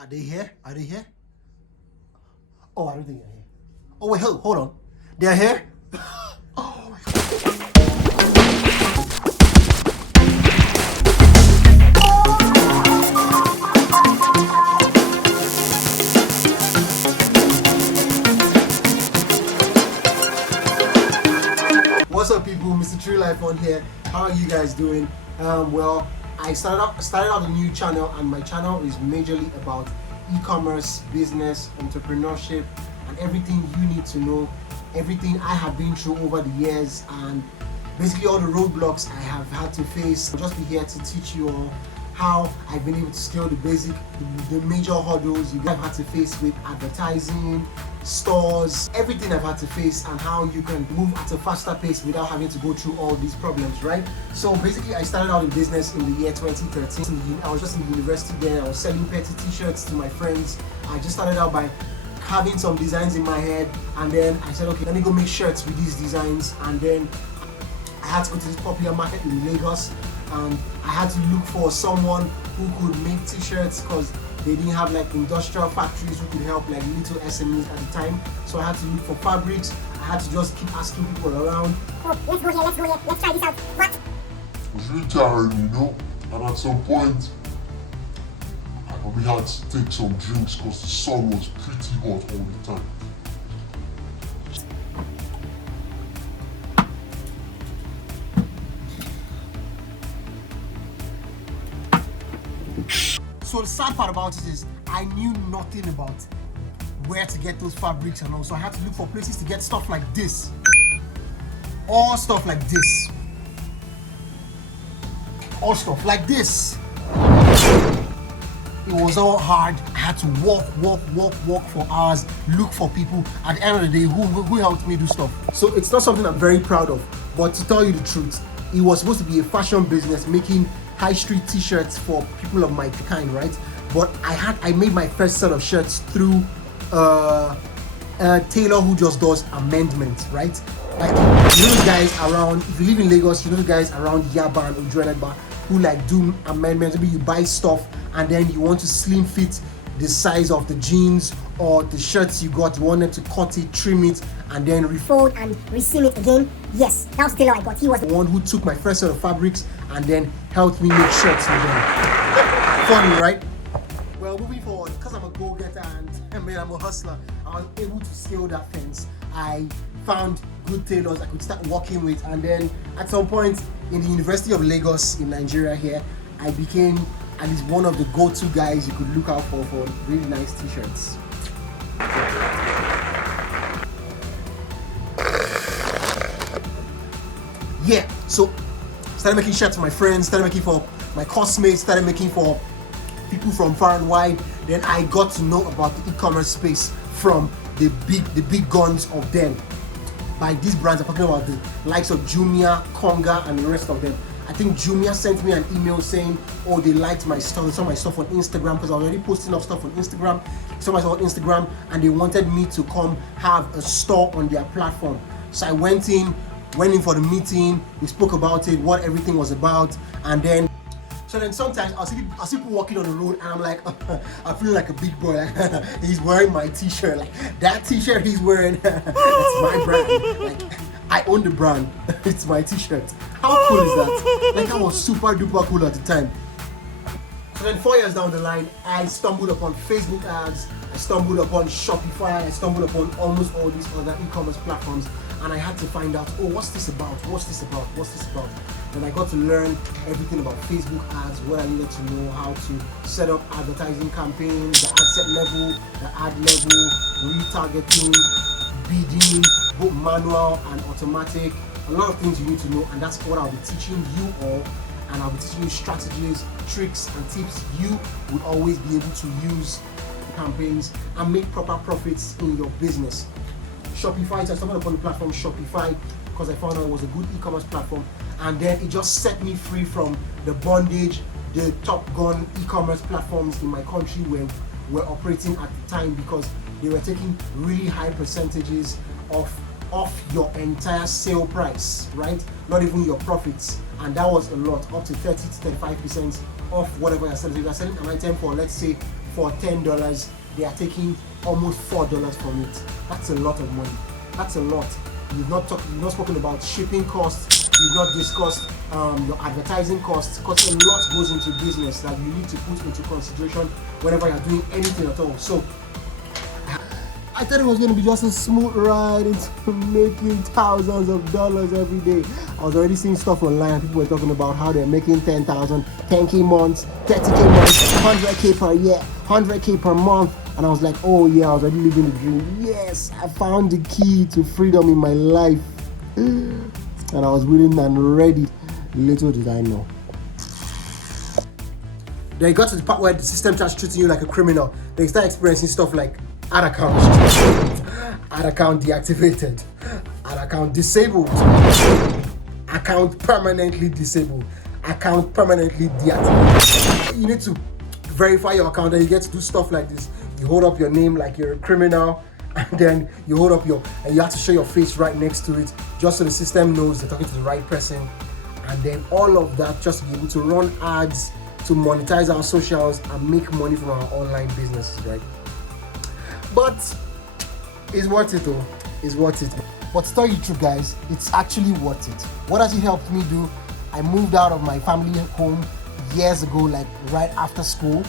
Are they here? Are they here? Oh, I don't think they're here. Oh wait, hold on. They're here? Oh my God. What's up, people? MrTrillLife on here. How are you guys doing? Well, I started out a new channel, and my channel is majorly about e-commerce, business, entrepreneurship, and everything you need to know, everything I have been through over the years, and basically all the roadblocks I have had to face. I'll just be here to teach you all how I've been able to scale the major hurdles you guys have had to face with advertising, stores, everything I've had to face, and how you can move at a faster pace without having to go through all these problems, right? So basically, I started out in business in the year 2013. I was just in the university then. I was selling petty t-shirts to my friends. I just started out by having some designs in my head, and then I said, okay, let me go make shirts with these designs. And then I had to go to this popular market in Lagos, and I had to look for someone who could make t-shirts because they didn't have like industrial factories who could help like little SMEs at the time. So I had to look for fabrics. I had to just keep asking people around. Oh, let's go here, let's try this out. What? It was really tiring, you know, and at some point I probably had to take some drinks because the sun was pretty hot all the time. So the sad part about it is I knew nothing about where to get those fabrics, and also I had to look for places to get stuff like this. All stuff like this. All stuff like this. It was all hard. I had to walk for hours, look for people. At the end of the day, who helped me do stuff? So it's not something I'm very proud of, but to tell you the truth, it was supposed to be a fashion business making high street t-shirts for people of my kind, right? But I made my first set of shirts through a tailor who just does amendments, right? Like, you know the guys around, if you live in Lagos, you know the guys around Yaba and Ojuelegba who like do amendments. Maybe you buy stuff and then you want to slim fit the size of the jeans or the shirts you got, you wanted to cut it, trim it, and then Refold and reseam it again. Yes, that was the tailor I got. He was the one who took my first set of fabrics and then helped me make shirts with them. Funny, right? Well, moving forward, because I'm a go-getter and I'm a hustler, I was able to scale that fence. I found good tailors I could start working with, and then at some point in the University of Lagos in Nigeria here, I became at least one of the go-to guys you could look out for really nice t-shirts. Yeah, so started making shirts for my friends, started making for my classmates, started making for people from far and wide. Then I got to know about the e-commerce space from the big guns of them. By these brands, I'm talking about the likes of Jumia, Konga, and the rest of them. I think Jumia sent me an email saying, oh, they liked my stuff, they saw my stuff on Instagram, because I was already posting up stuff on Instagram. They saw my stuff on Instagram, and they wanted me to come have a store on their platform. So I went in for the meeting, we spoke about it, what everything was about, and then sometimes I'll see people walking on the road, and I'm like, I feel like a big boy, like he's wearing my t-shirt, like that t-shirt he's wearing, that's my brand, like I own the brand, it's my t-shirt. How cool is that? Like, I was super duper cool at the time. So then 4 years down the line, I stumbled upon Facebook ads, I stumbled upon Shopify, I stumbled upon almost all these other e-commerce platforms, and I had to find out, oh, what's this about? And I got to learn everything about Facebook ads, what I needed to know, how to set up advertising campaigns, the ad set level, the ad level, retargeting, bidding, both manual and automatic. A lot of things you need to know, and that's what I'll be teaching you all. And I'll be teaching you strategies, tricks, and tips you would always be able to use campaigns and make proper profits in your business. Shopify, so I stumbled upon the platform Shopify because I found out it was a good e-commerce platform, and then it just set me free from the bondage the top gun e-commerce platforms in my country were operating at the time, because they were taking really high percentages off your entire sale price, right? Not even your profits, and that was a lot, up to 30 to 35% off whatever you're selling. If you're selling an item for, let's say, for $10, they are taking almost $4 from it. That's a lot of money. That's a lot. You've not spoken about shipping costs. You've not discussed your advertising costs, because a lot goes into business that you need to put into consideration whenever you're doing anything at all. So I thought it was going to be just a smooth ride into making thousands of dollars every day. I was already seeing stuff online. People were talking about how they're making 10,000, 10K months, 30K months, 100K per year, 100K per month. And I was like, oh yeah, I was already living the dream. Yes, I found the key to freedom in my life. And I was willing and ready. Little did I know. Then you got to the part where the system starts treating you like a criminal. Then you start experiencing stuff like ad account restricted, ad account deactivated, ad account disabled, account permanently disabled, account permanently deactivated. You need to verify your account, and you get to do stuff like this. You hold up your name like you're a criminal, and then you hold up and you have to show your face right next to it, just so the system knows they're talking to the right person. And then all of that just to be able to run ads, to monetize our socials and make money from our online businesses, right? But it's worth it though. It's worth it. But to tell you the truth, guys, it's actually worth it. What has it helped me do? I moved out of my family home years ago, like right after school.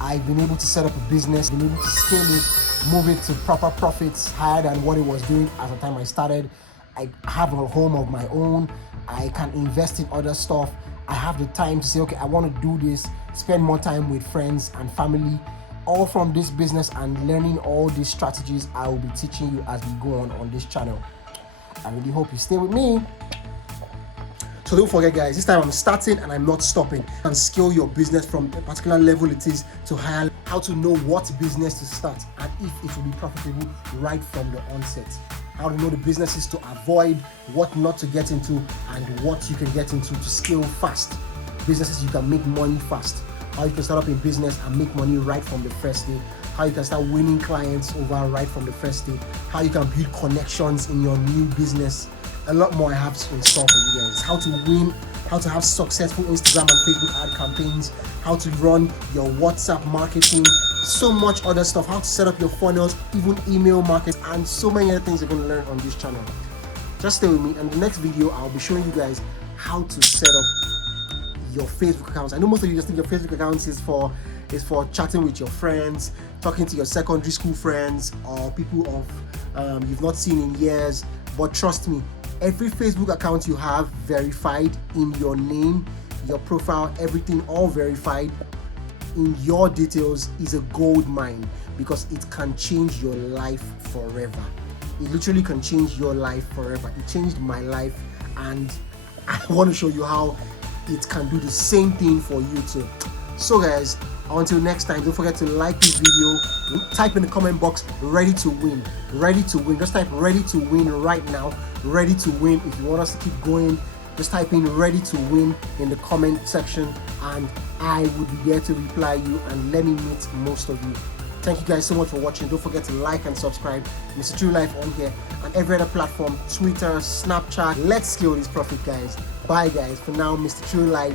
I've been able to set up a business, been able to scale it, move it to proper profits, higher than what it was doing at the time I started. I have a home of my own. I can invest in other stuff. I have the time to say, okay, I want to do this, spend more time with friends and family, all from this business, and learning all these strategies I will be teaching you as we go on this channel. I really hope you stay with me. So don't forget, guys, this time I'm starting and I'm not stopping. And scale your business from a particular level it is to higher, how to know what business to start and if it will be profitable right from the onset. How to know the businesses to avoid, what not to get into, and what you can get into to scale fast. Businesses you can make money fast. How you can start up a business and make money right from the first day. How you can start winning clients over right from the first day. How you can build connections in your new business. A lot more I have in store for you guys. How to win, how to have successful Instagram and Facebook ad campaigns, how to run your WhatsApp marketing, so much other stuff, how to set up your funnels, even email marketing, and so many other things you're going to learn on this channel. Just stay with me, and the next video I'll be showing you guys how to set up your Facebook accounts. I know most of you just think your Facebook accounts is for chatting with your friends, talking to your secondary school friends, or people of you've not seen in years. But trust me, every Facebook account you have verified in your name, your profile, everything all verified in your details is a gold mine, because it can change your life forever. It literally can change your life forever. It changed my life, and I want to show you how it can do the same thing for you too. So guys, until next time, don't forget to like this video, type in the comment box ready to win, ready to win. Just type ready to win right now, ready to win. If you want us to keep going, just type in ready to win in the comment section, and I would be there to reply you and let me meet most of you. Thank you guys so much for watching. Don't forget to like and subscribe. MrTrillLife on here and every other platform, Twitter, Snapchat. Let's scale this profit, guys. Bye guys. For now, MrTrillLife